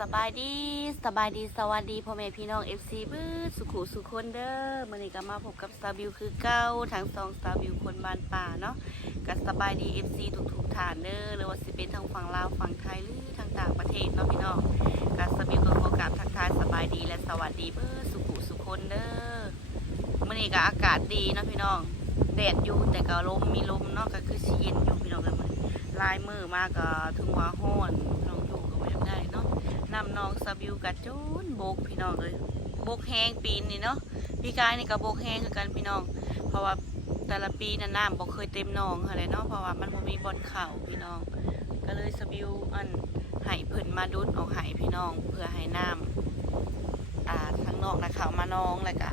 สบายดีสบายดีสวัสดีพ่อแม่พี่น้อง FC บื้อสุขุสุขคนเด้อมื่อนี้ก็มาพบกับสตาร์บิวคือเก้าทั้งสองสตาร์บิวคนบ้านป่าเนาะก็สบายดี FC ทุกทุกฐานเด้อหรือว่าสิเป็นทางฝั่งลาวฝั่งไทยหรือทางต่างประเทศเนาะพี่น้องก็สตาร์บิวก็ขอกราบทักทายสบายดีและสวัสดีเบื้อสุขุสุขคนเด้อมื่อนี้ก็อากาศดีเนาะพี่น้องแดดอยู่แต่ก็ลมมีลมเนาะก็คือเย็นอยู่พี่น้องเลยมันลายมือมากก็ถึงว่าห้อนพี่น้องอยู่ก็ไม่ได้เนาะ น้ำนองสบิวกัดจูนโบกพี่น้องเลยโบกแห้งปีนนี่เนาะพี่กายนี่ก็โบกแห้งคือกันพี่น้อง เพราะว่าแต่ละปีน่ะน้ำบ่เคยเต็มนองอะไรเนาะเพราะว่ามันบ่มีบอนเข่าพี่น้อง ก็เลยสบิวอันให้เพิ่นมาดุดออกให้พี่น้อง เพื่อให้น้ำอ่าข้างนอกนะเขามาน้องแล้วก็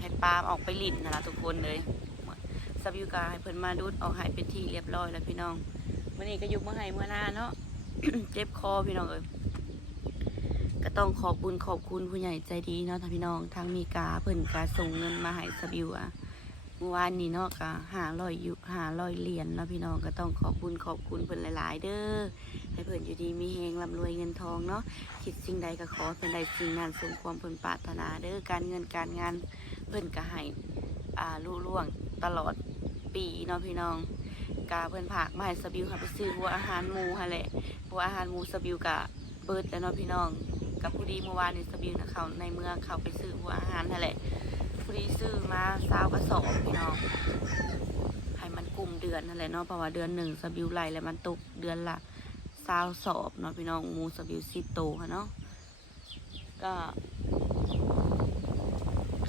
ให้ปลาออกไปลิ่นนั่นล่ะทุกคนเลยสบิวก็ให้เพิ่นมาดุดออกให้เป็นที่เรียบร้อยแล้วพี่น้องมื้อนี้ก็อยุบมาให้เมื่อหน้าเนาะเจ็บคอพี่น้องเอ้ย ก็ต้องขอบคุญขอบคุณผู้ใหญ่ใจดีเนาะท่านพี่น้องทางมีกาเพิ่นกาส่งเงินมาให้สบิวอะเมื่อวานนี้เนาะก็หาลอยอยู่หาลอยเหรียญเนาะพี่น้องก็ต้องขอบคุณขอบคุณเพิ่นหลาย ๆ เด้อให้เพิ่นอยู่ดีมีเฮงร่ำรวยเงินทองเนาะคิดสิ่งใดก็ขอเพิ่นได้สิ่งนั้นสมความเพิ่นปรารถนาเด้อการเงินการงานเพิ่นก็ให้อ่าลุล่วงตลอดปีเนาะพี่น้องกาเพิ่นผากมาให้สบิวค่ะไปซื้อหัวอาหารหมูหั่นแหละหัวอาหารหมูสบิวกะเบิดแล้วเนาะพี่น้อง กับผู้ดีเมื่อวานในสบิวนะเขาในเมืองเขาไปซื้อหัวอาหารนั่นแหละผู้ดีซื้อมาซาวกระสอบพี่น้องให้มันกลุ่มเดือนนั่นแหละเนาะเพราะว่าเดือนหนึ่งสบิวไหลแล้วมันตกเดือนละซาวสอบเนาะพี่น้องมูสบิวสิบโตค่ะเนาะก็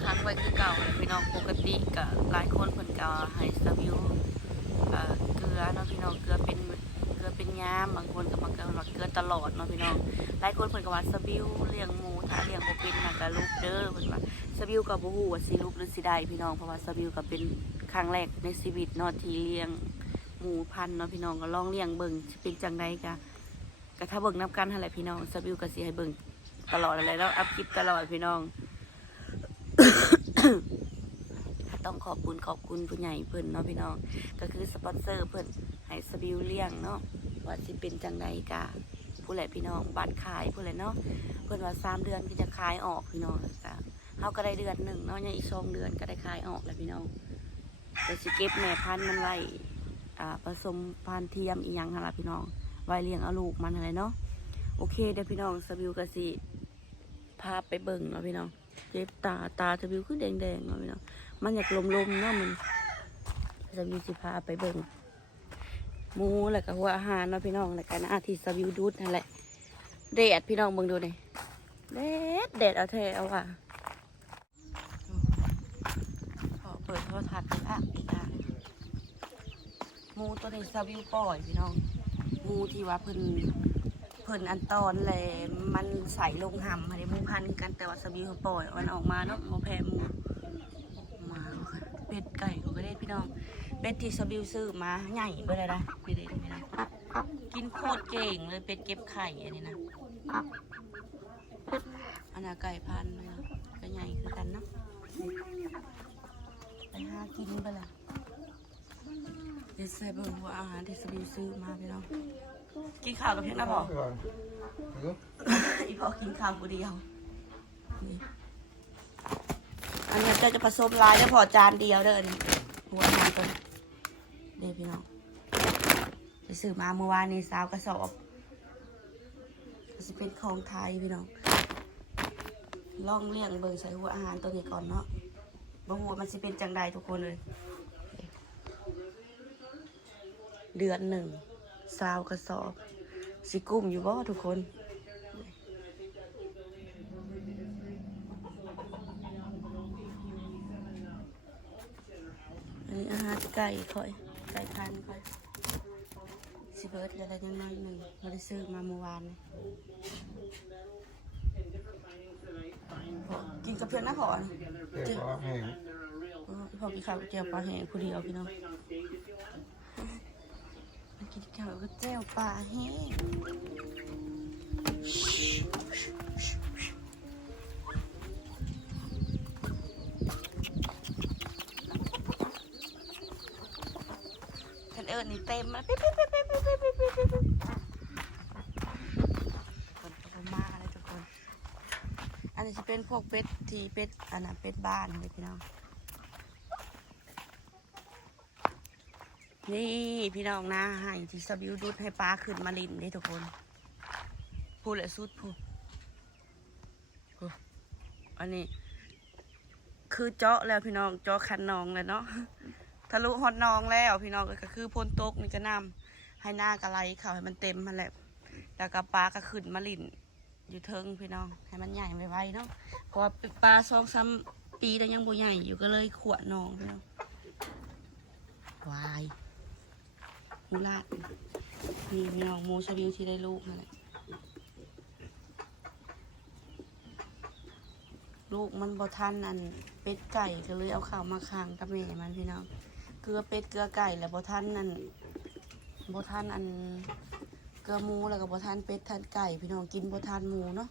ค้างไว้คือเก่าเลยพี่น้องปกติก็หลายคนเพิ่นก็ให้สบิวเกลือเนาะพี่น้องเกลือเป็นเกลือเป็นยามบางคนก็ ตลอดเนาะพี่น้องหลายคนเพิ่นก็ว่าสบิวเลี้ยงหมูถ้าเลี้ยงบ่เป็นน่ะก็ลุกเด้อเพิ่นว่าสบิวก็บ่ฮู้ว่าสิลุกหรือสิได้พี่น้องเพราะว่าสบิวก็เป็นครั้งแรกในชีวิตเนาะที่เลี้ยงหมูพันเนาะพี่น้องก็ลองเลี้ยงเบิ่งสิเป็นจังไดก็ก็ถ้าเบิ่งนํกันหั่นแหละพี่น้องสบิวก็สิให้เบิ่งตลอดอะไรแล้วอัพคลิปตลอดพี่น้องต้องขอบคุณขอบคุณผู้ใหญ่เพิ่นเนาะพี่น้อง ก็คือสปอนเซอร์เพิ่นให้สบิวเลี้ยงเนาะว่าสิเป็นจังไดกะ ผู้แหละพี่น้องบัตรขายผู้แหละเนาะเพิ่นว่าสามเดือนก็จะขายออกพี่น้องแล้วก็เฮาก็ได้เดือนหนึ่งเนาะยังอีกสองเดือนก็ได้ขายออกแล้วพี่น้องก็สิเก็บแม่พันธุ์มันไว้อ่าผสมพันธุ์เทียมอีหยังหั่นล่ะพี่น้องไว้เลี้ยงเอาลูกมันอะไรเนาะโอเคเดี๋ยวพี่น้องสบิวก็สิพาไปเบิ่งเนาะพี่น้องเจ็บตาตาสบิวคือแดงๆเนาะพี่น้องมันอยากลมๆเนาะมันสบิวสิพาไปเบิ่ง หมูแล้วก็หัวอาหารเนาะพี่น้องแล้วก็อาทิสวิวดูดนั่นแหละแดดพี่น้องเบิ่งดูนี่แดดแดดเอาแท้เอาว่ะขอเปิดโทรทัศน์เลยอะอะหมูตัวนี้สวิวปล่อยพี่น้องหมูที่ว่าเพิ่นเพิ่นอันตอนแหลมันใส่ลงหำอะไรหมูพันกันแต่ว่าสวิวเขาปล่อยมันออกมาเนาะหมูแพะหมูมาเป็ดไก่ก็ได้พี่น้อง เป็ดที่สบิวซื้อมาใหญ่ไปเลยนะไปเลยไม่ได้กินโคตรเก่งเลยเป็ดเก็บไข่อันนี้นะอันน่ะไก่พันธุ์เลยนะก็ใหญ่คือกันเนาะไปหากินไปเลยเดี๋ยวใส่เบิ่งว่าอาหารที่สบิวซื้อมาพี่น้องกินข้าวกับเพียงนะพออีพอกินข้าวผู้เดียวนี่อันนี้จะจะผสมลายแล้วพอจานเดียวเด้อนี่หัวอาหารตัวนี้ เด้พี่น้องไปซื้อมาเมื่อวานนี้สาวกระสอบจะเป็นของไทยพี่น้องลองเลี้ยงเบิ่งใส่หัวอาหารตัวนี้ก่อนเนาะบ่หัวมันจะเป็นจังใดทุกคนเลย เดือนหนึ่งสาวกระสอบสิกุ้มอยู่บ่ทุกคนอันนี้อาหารไก่ค่อย ไก่พันธุ์ค่อยสิเบิร์ดอะไรนิดหน่อยหนึ่งเราได้ซื้อมาเมื่อวานนี่พอกินกับเพื่อนนะพอนะเด็กก็แห้งเออพอกินข้าวกับเจียวปลาแห้งผู้เดียวพี่น้องมากินข้าวกับเจียวปลาแห้ง คันเอิญนี่เต็มแล้วปิ๊บปิ๊บปิ๊บปิ๊บปิ๊บปิ๊บปิ๊บปิ๊บปิ๊บคนก็มาแล้วนนี้จะเป็นพวกเป็ดทีเป็ดอันนั้นเป็ดบ้านเลยพี่น้อง นี่พี่น้องนะให้ที่สบิวดุดให้ปลาขึ้นมาลินได้ทุกคนพูดและสุดพูดพูดอันนี้ คือเจาะแล้วพี่น้องเจาะคันนองแล้วเนาะ ทะลุฮอดนองแล้ว พี่น้องก็คือพ้นตกนี่ก็นำให้หน้ากระไรเขาให้มันเต็มมันแหละแล้วก็ปลาก็ขึ้นมาลินอยู่เทิงพี่น้อง ให้มันใหญ่ไวๆเนาะเพราะว่าปลาสองซ้ำปีแล้วยังบ่ใหญ่อยู่ก็เลยขวดนองพี่น้องวายมูลาดนี่พี่น้องโมชวิวที่ได้ลูกนั่นแหละลูกมันบ่ทันอันเป็ดไก่ก็เลยเอาข้าวมาค้างกับแม่มันพี่น้อง เกลือเป็ดเกลือไก่แล้วบ่ทันอันบ่ทันอันเกลือหมูแล้วก็บ่ทานเป็ดทานไก่ พี่น้องกินบ่ทานหมูเนาะ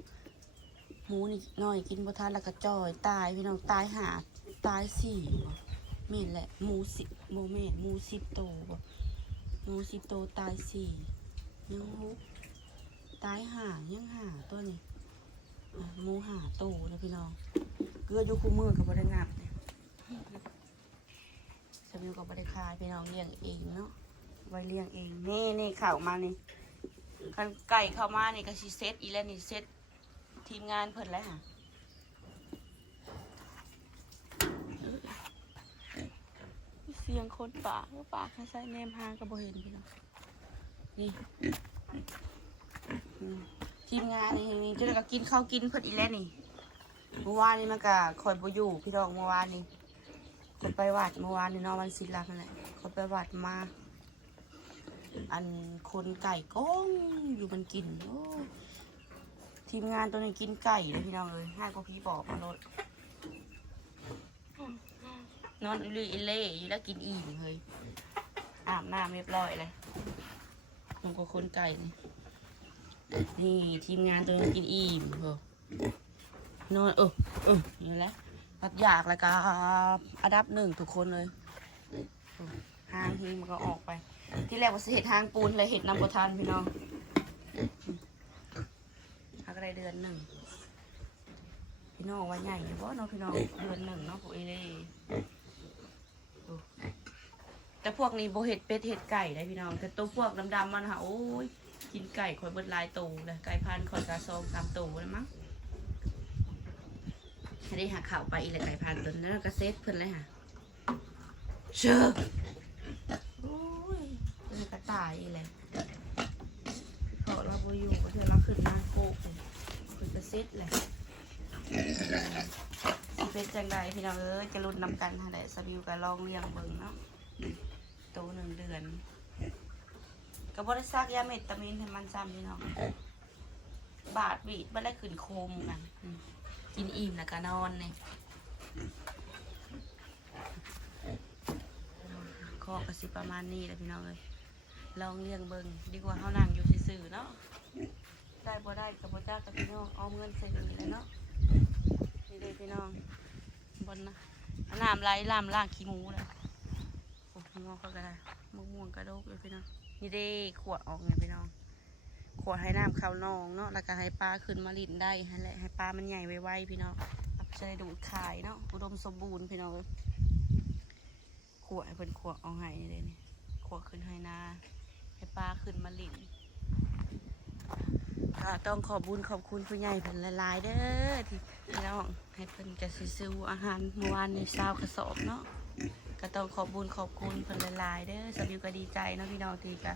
หมูนี่น้อยกินบ่ทานแล้วก็จ่อยตายพี่น้องตายหาตายสี่บ่แม่นแหละหมูสิโมแม่นหมูสิบโตบ่หมูสิบโตตายสี่ยังหกตายหายังหาตัวนี้หมูหาโตนะพี่น้องเกลืออยู่คู่มือกับบ่ได้งับเนี่ย สมิวกับบ่ได้ขายพี่น้องเลี้ยงเองเนาะไว้เลี้ยงเองนี่นี่ข่าวมานี่คันไก่เข้ามานี่ก็สิเซตอีแล้วนี่เซตทีมงานเพิ่นแล้วค่ะเสียงคนป่าป่าข้าใส่แนมหางก็บ่เห็นพี่น้องนี่ทีมงานนี่นี่จะได้ก็กินข้าวกินเพิ่นอีแล้วนี่เมื่อวานนี้มันก็คอยบ่อยู่พี่น้องเมื่อวานนี้ คนไปวัดเมื่อวานนี่เนาะวันศิลป์นั่นแหละคนไปวัดมา อันคนไก่ก้องอยู่มันกินโอ้ทีมงานตัวนี้กินไก่เลยพี่น้องเลยให้ก็พี่บอกมาโลดนอนอิลีอิเล่อยู่แล้วกินอิ่มเลยอาบน้ำเรียบร้อยเลยมันก็คนไก่นี่นี่ทีมงานตัวนี้กินอิ่มเหรอนอนเออเออนี่แหละ พัดอยากแล้วก็อันดับหนึ่งทุกคนเลยห้างทีมันก็ออกไป ที่แรกว่าเห็ดทางปูนเลยเห็ดนำประทานพี่น้องหักอะไรเดือนหนึ่งพี่น้องว่าใหญ่อยู่บ่เนาะพี่น้องเดือนหนึ่งเนาะพวกเอเล่แต่พวกนี้โบเห็ดเป็ดเห็ดไก่ได้พี่น้องแต่ตัวพวกดำๆมันค่ะโอ้ยกินไก่คอยเบิดลายตูเลยไก่พันคอยกระซองสามตูเลยมั้ง ให้ได้หักเข่าวไปอีกเลยไก่พันธุ์ตัวนั้นแล้วก็เซตเพิ่นเลยค่ะเชื่อโอ้ยเป็นกระต่ายอีเลยขอเราบอยู่ก็เธอะเราขึ้นมาโกกเลยคือจะเซ็ตเลยสิเป็นจังใดพี่น้องเอ้ยจะรุ่นนำกันหาได้สบิวกับลองเลี้ยงเบิ่งเนาะโตหนึ่งเดือนก็บ่ได้ซักยาเม็ดตามินให้มันซ้ำพี่น้องบาดบีดบ่ได้ขึ้นโคมกันอื กินอิ่มแล้วก็นอนเนี่ยข้อก็สิประมาณนี้แหละพี่น้องเลยลองเลี้ยงเบิงดีกว่าเฮานั่งอยู่ซื่อๆเนาะได้บ่ได้กับบ่จ้ากับพี่น้องเอาเงินใส่นี่เลยเนาะนี่เลยพี่น้องบนนะน้ำไหลลามล่างขี้หมูเลยโอ้พี่น้อเขาก็ได้มะม่วงกระโดกเลยพี่น้องนี่เด้ขวดออกไงพี่น้อง ขวดให้น้ำเข้านองเนาะแล้วก็ให้ปลาขึ้นมาลินได้ให้แหละให้ปลามันใหญ่ไวๆพี่น้องเอาไปใช้ดูดขายเนาะอุดมสมบูรณ์พี่น้องขวให้เพิ่นขวดเอาให้เลยนี่ขวขึ้นให้นาให้ปลาขึ้นมาลินก็ต้องขอบุญขอบคุณผู้ใหญ่เพิ่นหลายๆเด้อที่พี่น้องให้เพิ่นจะซื้ออาหารเมื่อวานในเช้ากระสอบเนาะ ก็ต้องขอบบุญขอบคุณเพิ่นหลายๆเด้อสบิวก็ดีใจเนาะพี่น้องที่ก็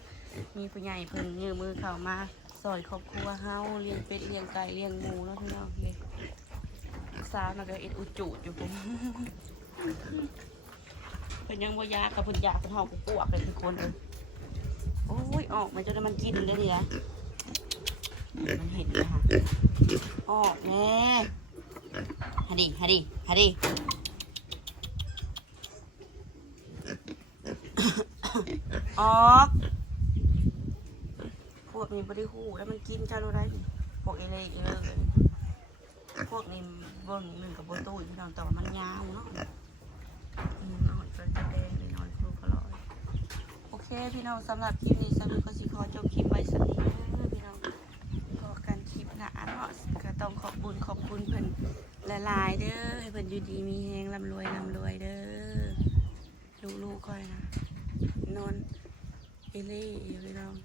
มีผู้ใหญ่เพิ่นยืมมือเข้ามาซอยครอบครัวเฮาเลี้ยงเป็ดเลี้ยงไก่เลี้ยงหมูเนาะพี่น้องเลยสาวน่ะก็เอ็ดอุจูดอยู่ผมเพิ่นยังบ่ยากกับเพิ่นอยากเพิ่นหอกปวกเลยทุกคนเลยโอ้ยออกมาจนมันกินได้ดีละมันเห็นเลยค่ะออกแน่ฮะดิฮะดิฮะดิ ออกพวกนี้บริหูแล้วมันกินชาโลได้พวกเอเล่เอเลยพวกนี้เบิ่งหนึ่งกับโบตู้พี่น้องแต่ว่ามันยาวเนาะอืมนอนจนจะแดงเลยนอนครูก็ลอยโอเคพี่น้องสำหรับคลิปนี้สนุกก็สิขอจบคลิปไว้สักนิดพี่น้องพอกันคลิปหน้าเนาะก็ต้องขอบคุญขอบคุณเพิ่นละลายๆเด้อให้เพิ่นอยู่ดีมีแฮงร่ำรวยร่ำรวยเด้อลูกๆค่อยนะนอน Ilay, yun lang.